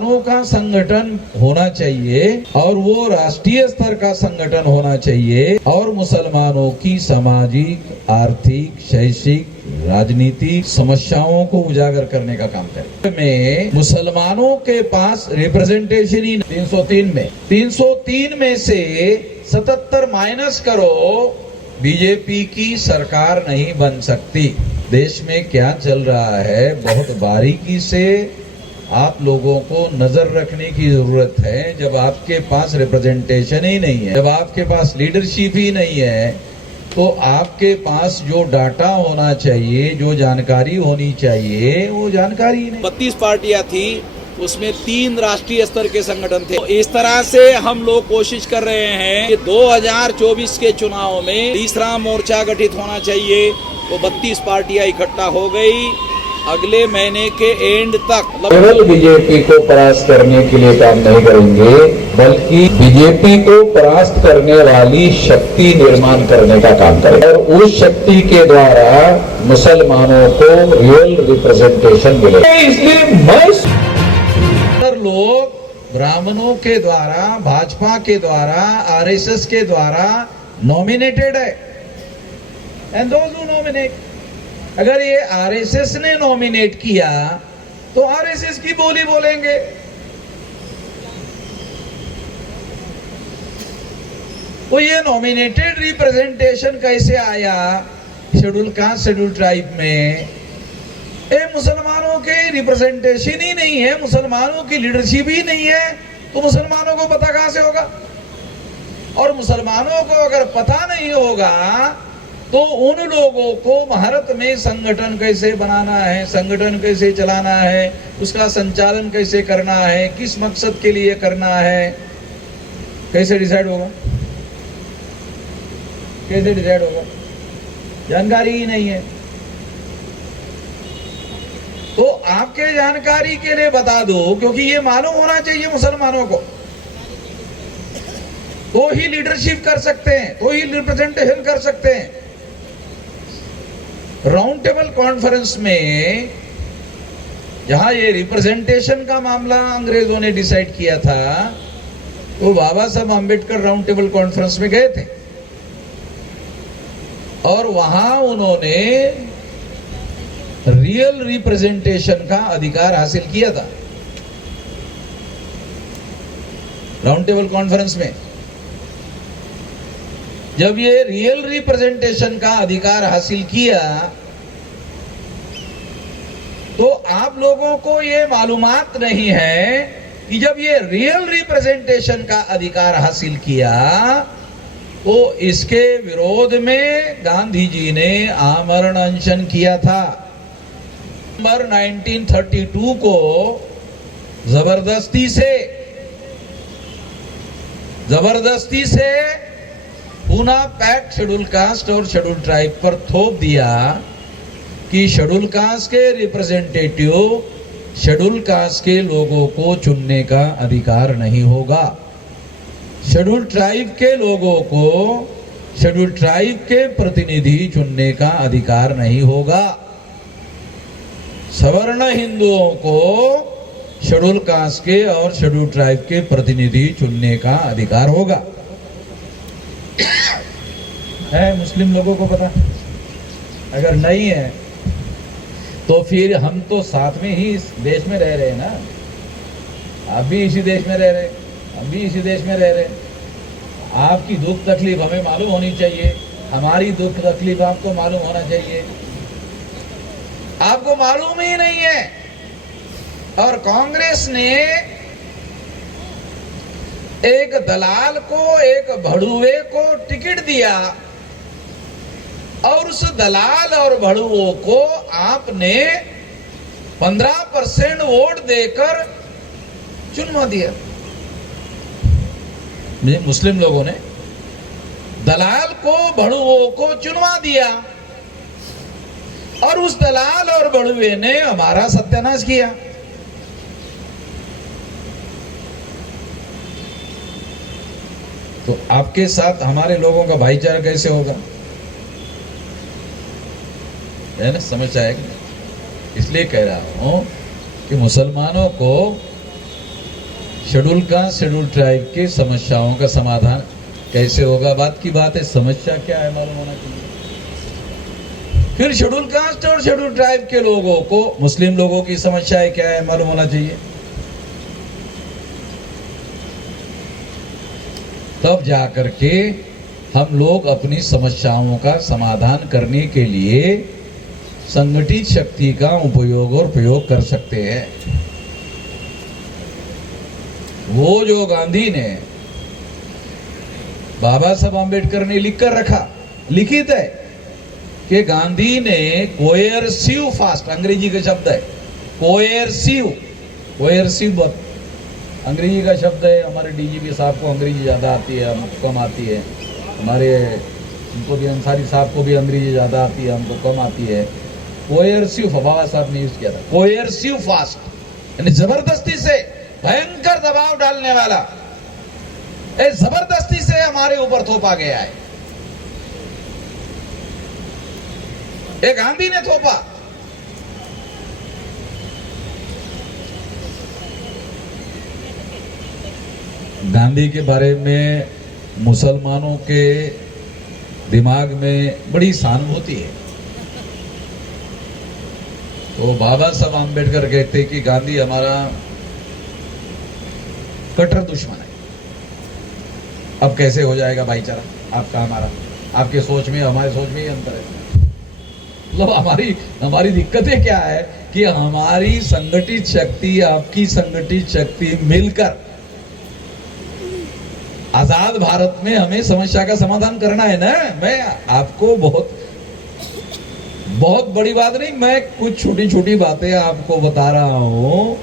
का संगठन होना चाहिए और वो राष्ट्रीय स्तर का संगठन होना चाहिए और मुसलमानों की सामाजिक, आर्थिक, शैक्षिक, राजनीतिक समस्याओं को उजागर करने का काम करे। में मुसलमानों के पास रिप्रेजेंटेशन ही 303 में से 77 माइनस करो, बीजेपी की सरकार नहीं बन सकती। देश में क्या चल रहा है बहुत बारीकी से आप लोगों को नजर रखने की जरूरत है। जब आपके पास रिप्रेजेंटेशन ही नहीं है, जब आपके पास लीडरशिप ही नहीं है, तो आपके पास जो डाटा होना चाहिए, जो जानकारी होनी चाहिए, वो जानकारी ही नहीं। 32 पार्टियां थी, उसमें 3 राष्ट्रीय स्तर के संगठन थे। तो इस तरह से हम लोग कोशिश कर रहे हैं कि 2024 के चुनाव में तीसरा मोर्चा गठित होना चाहिए। तो 32 पार्टियां इकट्ठा हो गई। अगले महीने के एंड तक केवल बीजेपी को परास्त करने के लिए काम नहीं करेंगे, बल्कि बीजेपी को परास्त करने वाली शक्ति निर्माण करने का काम करेंगे और उस शक्ति के द्वारा मुसलमानों को रियल रिप्रेजेंटेशन मिले। इसलिए लोग ब्राह्मणों के द्वारा, भाजपा के द्वारा, आरएसएस के द्वारा नॉमिनेटेड है। एंड दोज हु नॉमिनेट, अगर ये आरएसएस ने नॉमिनेट किया तो आरएसएस की बोली बोलेंगे। तो ये नॉमिनेटेड रिप्रेजेंटेशन कैसे आया शेड्यूल कास्ट, शेड्यूल ट्राइब में? मुसलमानों के रिप्रेजेंटेशन ही नहीं है, मुसलमानों की लीडरशिप ही नहीं है, तो मुसलमानों को पता कहां से होगा? और मुसलमानों को अगर पता नहीं होगा तो उन लोगों को भारत में संगठन कैसे बनाना है, संगठन कैसे चलाना है, उसका संचालन कैसे करना है, किस मकसद के लिए करना है, कैसे डिसाइड होगा? कैसे डिसाइड होगा? जानकारी ही नहीं है। तो आपके जानकारी के लिए बता दो, क्योंकि ये मालूम होना चाहिए मुसलमानों को, तो ही लीडरशिप कर सकते हैं, तो ही रिप्रेजेंटेशन कर सकते हैं। राउंड टेबल कॉन्फ्रेंस में जहां ये रिप्रेजेंटेशन का मामला अंग्रेजों ने डिसाइड किया था, तो बाबा Saheb Ambedkar round table conference में गए थे और वहां उन्होंने रियल रिप्रेजेंटेशन का अधिकार हासिल किया था। राउंड टेबल कॉन्फ्रेंस में जब ये रियल रिप्रेजेंटेशन का अधिकार हासिल किया, तो आप लोगों को ये मालूमात नहीं है कि जब ये रियल रिप्रेजेंटेशन का अधिकार हासिल किया तो इसके विरोध में गांधी जी ने आमरण अनशन किया था। नवंबर 1932 को जबरदस्ती से पूना पैक्ट शेड्यूल कास्ट और शेड्यूल ट्राइब पर थोप दिया कि शेड्यूल कास्ट के रिप्रेजेंटेटिव शेड्यूल कास्ट के लोगों को चुनने का अधिकार नहीं होगा, शेड्यूल ट्राइब के लोगों को शेड्यूल ट्राइब के प्रतिनिधि चुनने का अधिकार नहीं होगा, सवर्ण हिंदुओं को शेड्यूल कास्ट के और शेड्यूल ट्राइब के प्रतिनिधि चुनने का अधिकार होगा। है मुस्लिम लोगों को पता? अगर नहीं है तो फिर हम तो साथ में ही इस देश में रह रहे हैं ना, आप भी इसी देश में रह रहे, हम भी इसी देश में रह रहे। आपकी दुख तकलीफ हमें मालूम होनी चाहिए, हमारी दुख तकलीफ आपको मालूम होना चाहिए। आपको मालूम ही नहीं है और कांग्रेस ने एक दलाल को, एक भड़ुए को टिकट दिया और उस दलाल और भड़ुओं को आपने 15% वोट देकर चुनवा दिया। मुस्लिम लोगों ने दलाल को, भड़ुओं को चुनवा दिया और उस दलाल और भड़ुए ने हमारा सत्यानाश किया। तो आपके साथ हमारे लोगों का भाईचारा कैसे होगा? है ना, समझ आएगा? इसलिए कह रहा हूं कि मुसलमानों को शेड्यूल कास्ट शेड्यूल ट्राइब के समस्याओं का समाधान कैसे होगा? बात की बात है, समस्या क्या है मालूम होना चाहिए। फिर शेड्यूल कास्ट और शेड्यूल ट्राइब के लोगों को, मुस्लिम लोगों की समस्याएं क्या है मालूम होना चाहिए। तब जाकर के हम लोग अपनी समस्याओं का समाधान करने के लिए संगठित शक्ति का उपयोग और प्रयोग कर सकते हैं। वो जो गांधी ने, बाबा साहब आम्बेडकर ने लिख कर रखा, लिखित है कि गांधी ने कोयरसिव फास्ट, अंग्रेजी का शब्द है कोयरसिव, कोयरसिव अंग्रेजी का शब्द है। हमारे डीजीपी साहब को अंग्रेजी ज्यादा आती है, हमको कम आती है। हमारे उनको भी, अंसारी साहब को भी अंग्रेजी ज्यादा आती है, हमको कम आती है। कोयरसिव, बाबा साहब ने यूज किया था कोयरसिव फास्ट, यानी जबरदस्ती से भयंकर दबाव डालने वाला, जबरदस्ती से हमारे ऊपर थोपा गया है। ये गांधी ने थोपा। गांधी के बारे में मुसलमानों के दिमाग में बड़ी सहानुभूति है। तो बाबा साहब आम्बेडकर कहते कि गांधी हमारा कट्टर दुश्मन है। अब कैसे हो जाएगा भाईचारा आपका हमारा? आपके सोच में हमारे सोच में ही अंतर है। मतलब हमारी दिक्कतें क्या है कि हमारी संगठित शक्ति, आपकी संगठित शक्ति मिलकर आजाद भारत में हमें समस्या का समाधान करना है ना। मैं आपको बहुत बड़ी बात नहीं, मैं कुछ छोटी छोटी बातें आपको बता रहा हूं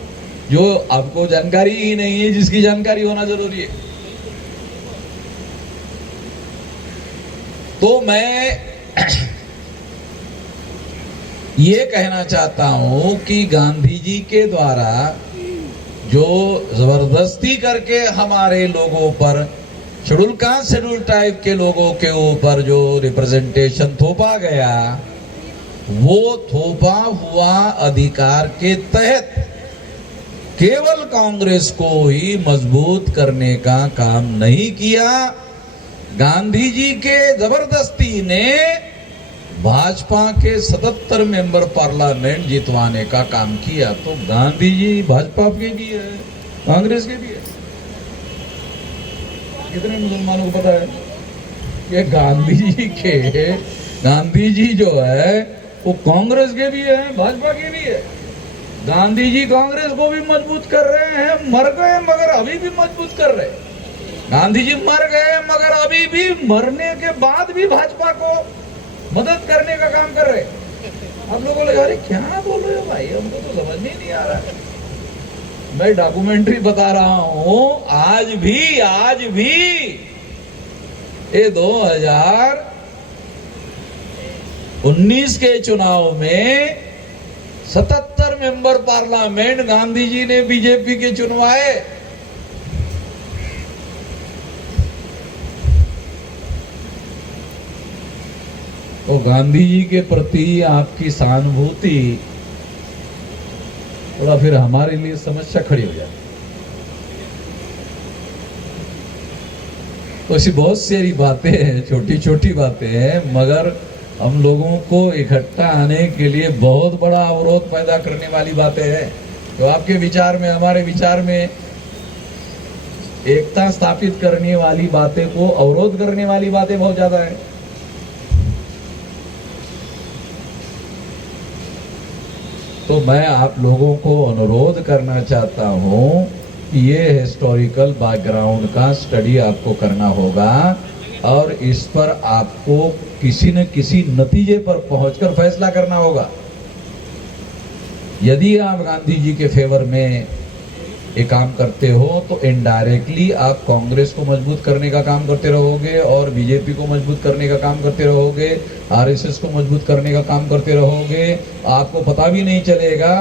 जो आपको जानकारी ही नहीं है, जिसकी जानकारी होना जरूरी है। तो मैं ये कहना चाहता हूं कि गांधी जी के द्वारा जो जबरदस्ती करके हमारे लोगों पर, शेड्यूल कास्ट शेड्यूल ट्राइब के लोगों के ऊपर जो रिप्रेजेंटेशन थोपा गया, वो थोपा हुआ अधिकार के तहत केवल कांग्रेस को ही मजबूत करने का काम नहीं किया। गांधी जी के जबरदस्ती ने भाजपा के 77 मेंबर पार्लियामेंट जितवाने का काम किया। तो गांधी जी भाजपा के भी है, कांग्रेस के भी है। कितने मुसलमानों को पता है कि गांधी जी जो है वो कांग्रेस के भी है, भाजपा के भी है। गांधी जी कांग्रेस को भी मजबूत कर रहे हैं, मर गए मगर अभी भी मजबूत कर रहे हैं। गांधी जी मर गए मगर अभी भी, मरने के बाद भी भाजपा को मदद करने का काम कर रहे। आप लोगों को लगा अरे क्या बोल रहे हो भाई, हमको तो समझ में नहीं आ रहा है। मैं डॉक्यूमेंट्री बता रहा हूं। आज भी ये 2019 के चुनाव में 77 मेंबर पार्लियामेंट गांधी जी ने बीजेपी के चुनवाए। तो गांधी जी के प्रति आपकी सहानुभूति थोड़ा फिर हमारे लिए समस्या खड़ी हो जाती। तो ऐसी बहुत सारी बातें हैं, छोटी छोटी बातें हैं, मगर हम लोगों को इकट्ठा आने के लिए बहुत बड़ा अवरोध पैदा करने वाली बातें हैं। तो आपके विचार में, हमारे विचार में एकता स्थापित करने वाली बातें को अवरोध करने वाली बातें बहुत ज्यादा है। तो मैं आप लोगों को अनुरोध करना चाहता हूं कि ये हिस्टोरिकल बैकग्राउंड का स्टडी आपको करना होगा और इस पर आपको किसी न किसी नतीजे पर पहुंचकर फैसला करना होगा। यदि आप गांधी जी के फेवर में ये काम करते हो तो इनडायरेक्टली आप कांग्रेस को मजबूत करने का काम करते रहोगे और बीजेपी को मजबूत करने का काम करते रहोगे, आरएसएस को मजबूत करने का काम करते रहोगे। आपको पता भी नहीं चलेगा